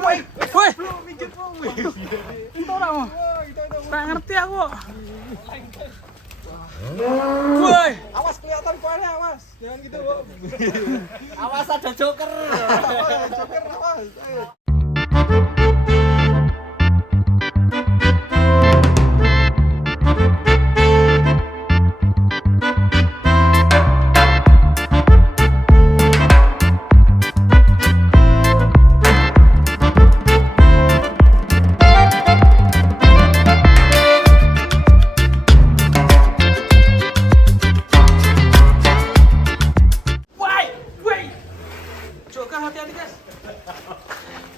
Woi, itu orang mau. Tak ngerti aku. Woi, Awas kelihatan kuahnya, awas. Jangan gitu, Bu. Awas ada joker. Joker, awas. Ayo. Joker hati-hati guys.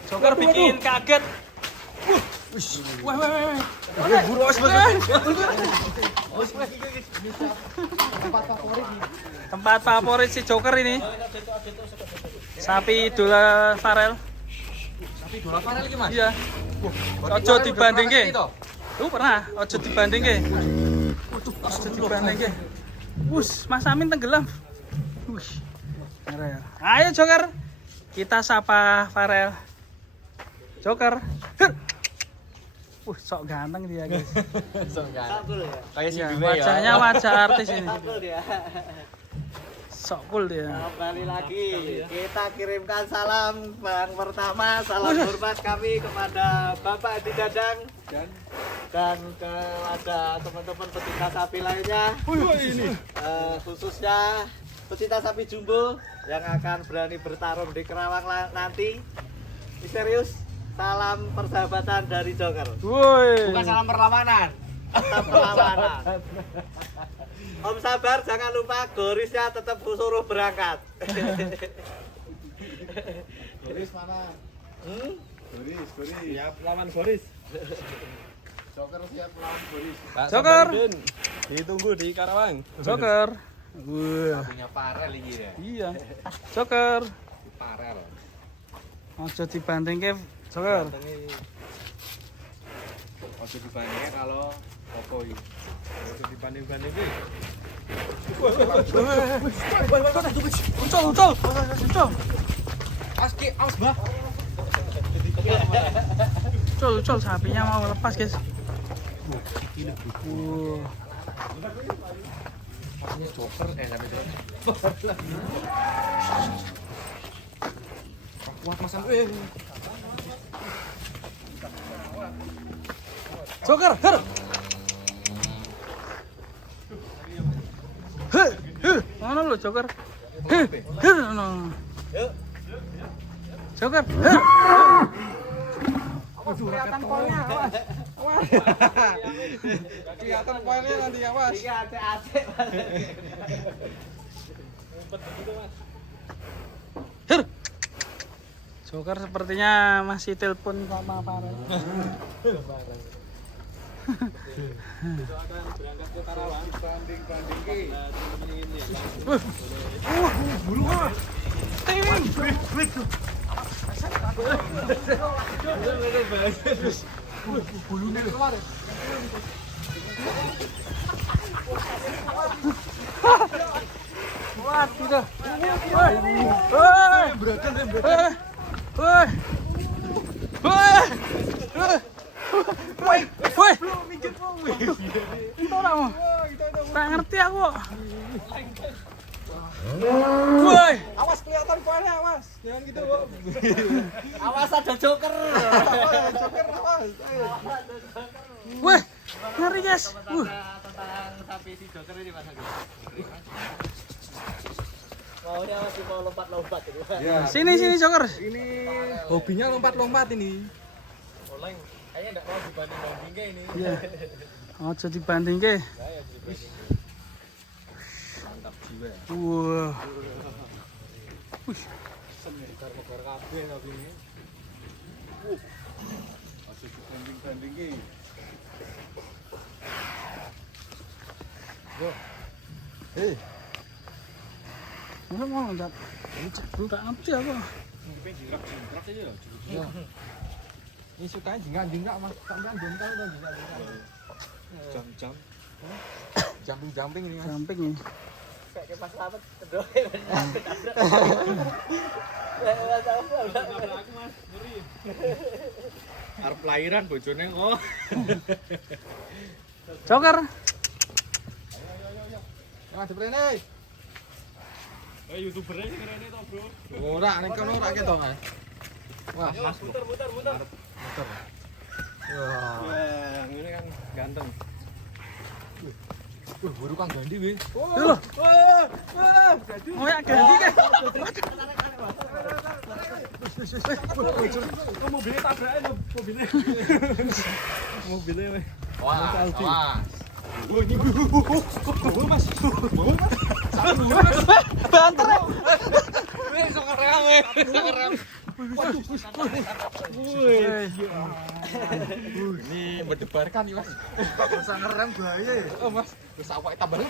Joker bikin kaget. Wah. Buru Tempat favorit si Joker ini. Sapi idola Farel. Sapi idola Farel iki, Mas. Iya. Ojo dibandingke. Tuh pernah, ojo dibandingke. Ojo dibandingke. Wus, Mas Amin tenggelam. Wush. Ayo Joker. Kita sapa Farel. Joker. Sok ganteng dia guys. Sok ganteng. Kayak si Ya, Bime ya. wajahnya wajah artis ini. Cool dia. Sok cool dia. Kembali lagi, kita kirimkan salam yang pertama, salam hormat kami kepada Bapak Edi Dadang dan kepada teman-teman pecinta sapi lainnya. Khususnya pecinta sapi jumbo yang akan berani bertarung di Kerawang nanti. Misterius, salam persahabatan dari Joker. Woi. Bukan salam perlawanan. Tetap perlawanan. Om sabar, jangan lupa gorisnya tetap suruh berangkat. Goris mana? Goris. Siap lawan Goris. Joker siap lawan Goris. Joker. Ditunggu di Karawang. Joker. Wah. Punya Farel iki ya. Iya. Joker. Farel. Ojo dibandingke Joker. Ojo dibandingnya kalau Popo iki. Ojo dibanding-banding iki. Ucol. Awas, Mbah. Ucol sapinya mau lepas guys. Ini Joker sampai Joker. Kuat Mas. Joker. Mana lo Joker? No. Joker. Kelihatan poinnya, awas. Kelihatan poinnya nanti, awas. Ini acek-acek. Joker sepertinya masih telepon sama Farel. Itu akan berangkat ke Karawang. Banding ki. Buru ah. Ting. Bulunya keluar. Kuat gitu. Woi. Itu orang mau. Tak ngerti aku. Woi. Awas kelihatan kuahnya, awas. Jangan gitu, Bu. Awas ada joker. Joker, awas. Ayo. Woi. Ngeri guys. Tentang sapi si joker ini Mas Agus. Maunya masih mau lompat-lompat itu. Ya. Sini Joker. Ini hobinya lompat-lompat ini. Oleng, kayaknya enggak mau dibanding-bandingnya ini. Iya. Ojo dibandingke. Mantap jiwa. Wah. Megar-megar kabeh tapi ini. Aja dibanding-banding ki. Yo. Hei. Masa mau loncat? Tak ngerti aku. Jingkrak aja loh. Ini sukanya jingkrak Mas. Sampean belum tahu kan jingkrak. Jam-jam. Jumping ini Mas. Samping nih. kayak kipas lamet kedua. Arep lahiran bojone kok. Joker. Nah, diprene. YouTubernya sing ngrene to, Bro. Ora ning kono ora ketok, Mas. Wah, Mas. Muter. Muter. Wah. Wah, ngene kan ganteng. Wah, baru Kang Gandhi wis. Loh. Oh ya ganti deh. Mobilnya tabrakan mobilnya. Mobilnya weh. Wah, awas. Banter. Wis sok ngerem, wis sok ngerem. Ini berdebarkan ya, Mas. Bisa ngerem bahaya. Oh, Mas. Wis awake tambah lem.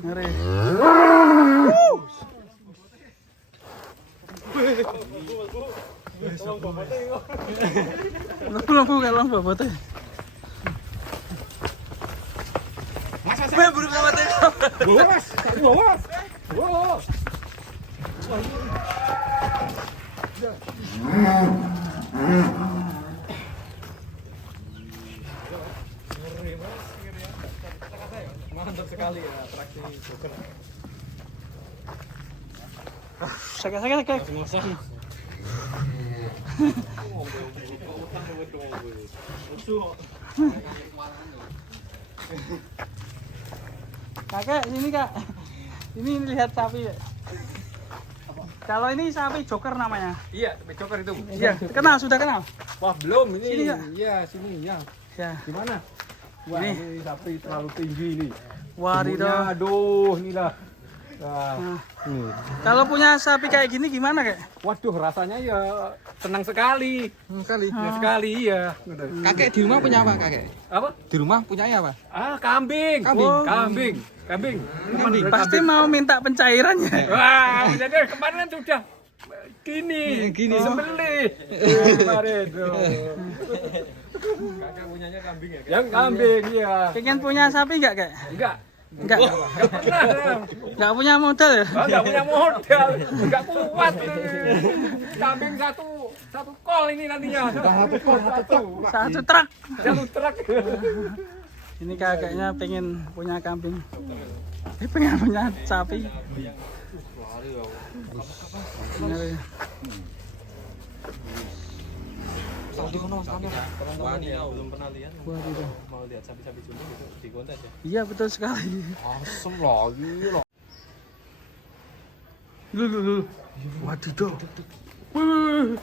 Ngeri. Long bobotnya. Mas, Weh, burung bobotnya. bawa, Mas. Bawa. Bawa. Mantap sekali ya atraksi Joker. Sakit. Ngosok. Kakek, sini Kak. Ini lihat sapi. Kalau ini sapi Joker namanya. Iya, Joker itu. Iya, sudah kenal. Wah, belum ini. Sini, Kak. Iya, sini ya. Ya. Gimana? Wah, Ini. ini sapi terlalu tinggi ini. Wadidaw. Debunya, aduh, inilah. Nah, Nah, nih. kalau punya sapi kayak gini gimana, Kak? Waduh, rasanya ya senang sekali. Sekali. Ya sekali, iya. Kakek di rumah punya apa, kakek? Apa? Di rumah punyanya apa? Ah, kambing. Kambing. Oh. Kambing. Pasti mau minta pencairannya. Wah, jadi kemarin kan sudah gini, sembelih. Kemarin tuh. Kakak punyanya kambing ya? Yang kambing, iya. Pengen punya sapi nggak, Kak? Enggak. Enggak. Enggak pernah. Nggak punya modal ya? Enggak punya modal. Enggak kuat. Kambing satu kol ini nantinya. Satu truk. Satu truk. Ini kakeknya pengen punya kambing. Pengen punya sapi. Bener. Wadidaw, belum pernah lihat. Waduh. Mau lihat sapi-sapi Jumbo gitu di kontes ya? Iya betul sekali. Asem lagi loh. Lu. Wadidaw. Wih.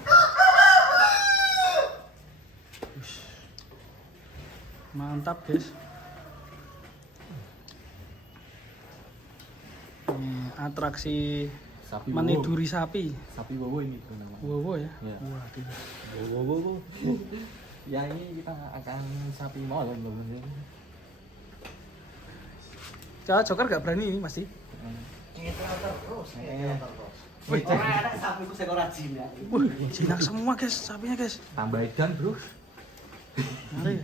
Mantap, guys. Ini atraksi meniduri sapi. Sapi bobo ini namanya. Wow ya. Ya. Waduh. Bobo. Ya ini kita akan sapi malam ini. Joker gak berani ini pasti. Wih, ada sapi ku sekor rajin ya. Wih, jinak semua guys, sapinya guys. Tambah edan, Bro. Mari,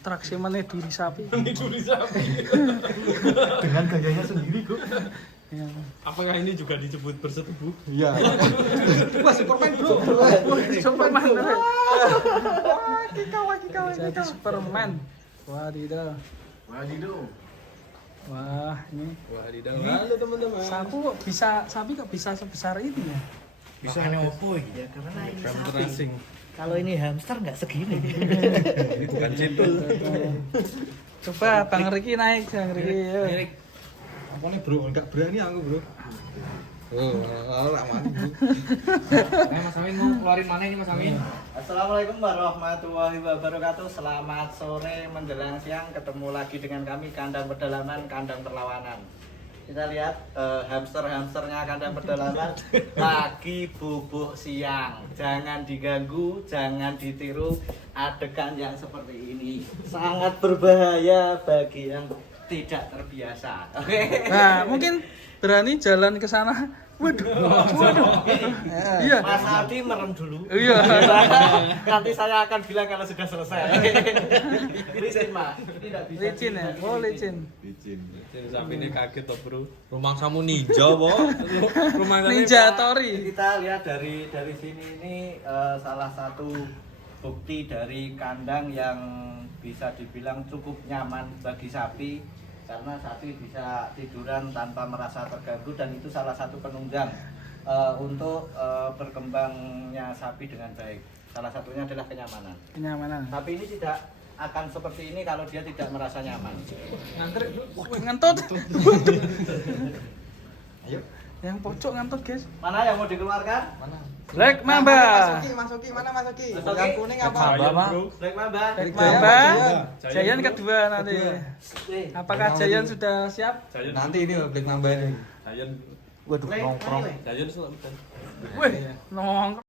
atraksi meniduri sapi. Dengan gayanya sendiri, Bro. Ya. Apakah ini juga disebut bersetubuh? Iya. Wah, Superman, Bro. Superman. Kikau. Jadi Superman. Wadidaw. Wah, ini Wadidaw. Halo teman-teman. sapi kok bisa sebesar ini ya? Bisa opo iki? Ya karena ini Hamster sapi. racing. Kalau ini hamster nggak segini. Ini bukan cendol. Coba Bang Riki naik, Bang Riki. Yo. Apa nih, Bro? Enggak berani aku, Bro. Ora mani, Bro. Mas Amin mau keluarin mana ini, Mas Amin? Assalamualaikum warahmatullahi wabarakatuh. Selamat sore menjelang siang. Ketemu lagi dengan kami Kandang Pedalaman, Kandang Perlawanan. Kita lihat hamster-hamsternya Kandang Pedalaman lagi bubuk siang. Jangan diganggu, jangan ditiru adegan yang seperti ini. Sangat berbahaya bagi yang tidak terbiasa. Oke. Nah, mungkin berani jalan ke sana. Waduh. Iya. Mas Aldi merem dulu. Iya. Nanti saya akan bilang kalau sudah selesai. Licin, Pak. Ini tidak bisa. Licin ya. Oh, licin. Sapi ini kaget toh bro. Rumah kamu ninja, Bo. Rumah Ninja Tori. Kita lihat dari sini ini salah satu bukti dari kandang yang bisa dibilang cukup nyaman bagi sapi karena sapi bisa tiduran tanpa merasa terganggu dan itu salah satu penunjang untuk berkembangnya sapi dengan baik. Salah satunya adalah kenyamanan. Kenyamanan. Sapi ini tidak akan seperti ini kalau dia tidak merasa nyaman. Wah, ngentut. Ayo. Yang pojok ngentut, guys. Mana yang mau dikeluarkan? Mana? Black Mamba. Mas Oki, mana Mas Oki? Mas Oki? Yang kuning apa? Black Mamba. Black Jaya. Mamba. Jaya. Giant kedua nanti. Apakah Giant sudah siap? Giant. Nanti ini Black Mamba ini. Giant. Waduh, nongkrong. Giant selalu. Wih, nongkrong.